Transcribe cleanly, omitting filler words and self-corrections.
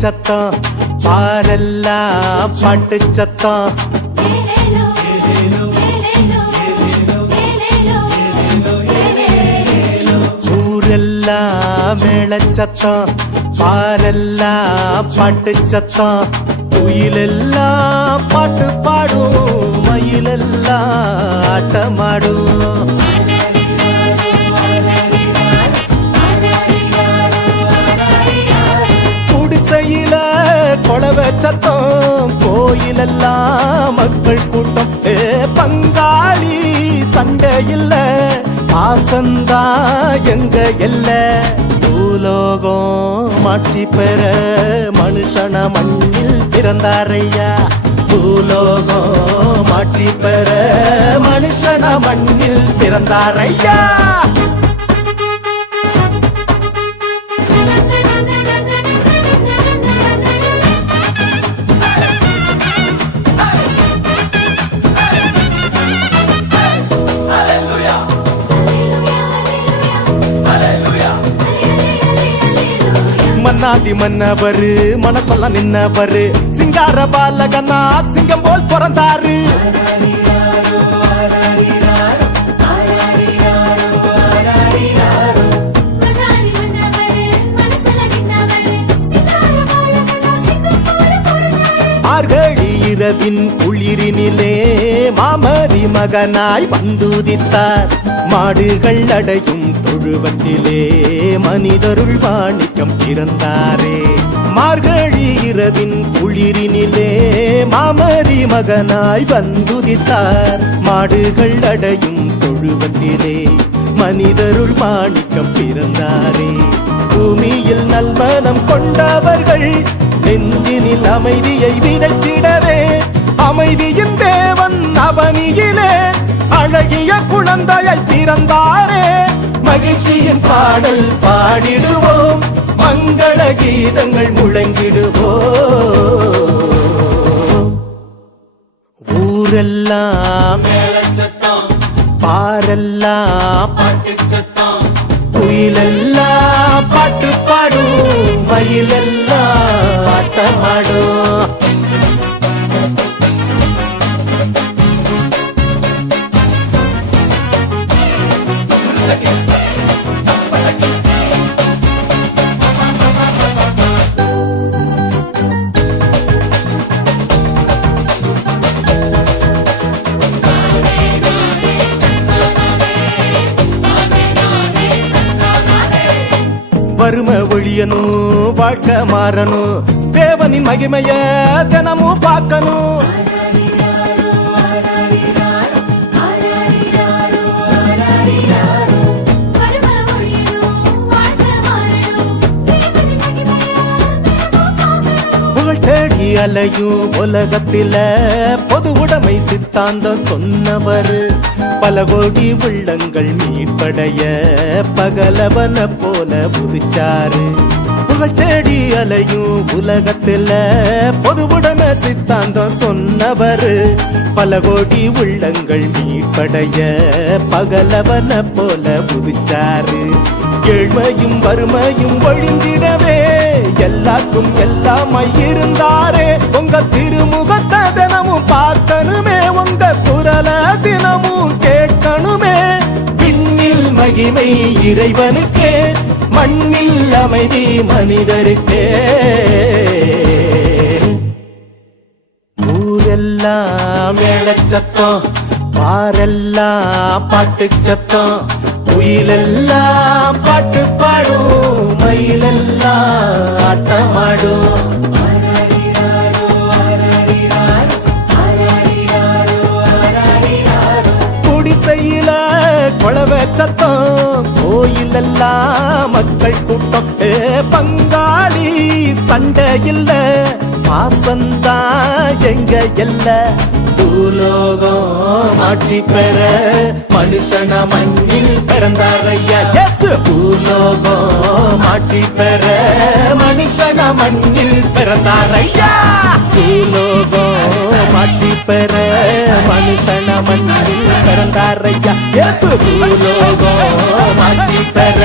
சத்தம் பாரெல்லாம் பாட்டு சத்தம் ஊரெல்லாம் மேள சத்தம் பாரெல்லாம் பாட்டு சத்தம் குயிலெல்லாம் பாட்டு பாடும் மயிலெல்லாம் ஆட்டமாடும் குடிசையில கொளவ சத்தம் கோயிலெல்லாம் மக்கள் கூட்டம் பங்காளி சண்டை இல்ல பாசந்தா எங்க எல்ல பூலோகம் மாட்சி பெற மனுஷன மண்ணில் பிறந்தாரையா பூலோகம் மாட்சி பெற மனுஷன மண்ணில் பிறந்தாரையா மன்னாதி மன்னவரு மனசெல்லாம் நின்னவரு சிங்கார பாலகனா சிங்கம் போல் பிறந்தாரு மார்கழி இரவின் குளிரினிலே மாமரி மகனாய் வந்துதித்தார் மாடுகள் அடையும் தொழுவத்திலே மனிதருள் வாணிக்கம் பிறந்தாரே மார்கழி இரவின் குளிரினிலே மாமரி மகனாய் வந்துதித்தார் மாடுகள் அடையும் தொழுவத்திலே மனிதருள் வாணிக்கம் பிறந்தாரே பூமியில் நல்மனம் கொண்டவர்கள் நெஞ்சினில் அமைதியை விதைத்திடவே அமைதியின் தேவன் அவனியிலே அழகிய குழந்தையை பிறந்தாரே மகிழ்ச்சியின் பாடல் பாடிடுவோம் மங்கள கீதங்கள் முழங்கிடுவோம் ஊரெல்லாம் பாரெல்லாம் பாட்டு சத்தம் குயிலெல்லாம் பாட்டு பாடும் மயிலெல்லாம் ஆட்டமாடும் வறுமை ஒழியணும் வாழ்க்கை மாறணும் தேவனின் மகிமைய தினமும் பார்க்கணும் புகழ் தேடி அலையும் உலகத்தில பொது உடைமை சித்தாந்தம் சொன்னவர் பல கோடி உள்ளங்கள் மீட்படைய பகலவன போல புதுச்சாரு புகழ் தேடி அலையும் உலகத்துல பொது உடைமை சித்தாந்தம் சொன்னவர் பல கோடி உள்ளங்கள் மீட்படைய பகலவன போல புதுச்சாரு ஏழ்மையும் வறுமையும் ஒழிந்திடவே எல்லாருக்கும் எல்லாமாய் இருந்தாரே உங்க திருமுகத்தை தினமும் பார்க்கணுமே உங்க குரல தினமும் கேட்கணுமே விண்ணில் மகிமை இறைவனுக்கே மண்ணில் அமைதி மனிதருக்கே ஊரெல்லாம் மேளச்சத்தம் பாரெல்லாம் பாட்டு சத்தம் குயிலெல்லாம் பாட்டு பாடும் மயிலெல்லாம் ஆட்டமாடும் குடிசையில கொளவ சத்தம் கோயிலெல்லாம் மக்கள் கூட்டம் பங்காளி சண்டை இல்ல பாசந்தா எங்க எல்ல பூலோகம் ஆட்சி பெற மனுஷன மண்ணில் பிறந்தாரையா பூலோகம் ஆட்சி பெற மனுஷன மண்ணில் பிறந்தாரையா பூலோகம் ஆட்சி பெற மனுஷன மண்ணில் பிறந்தாரையா பூலோகம் ஆட்சி பெற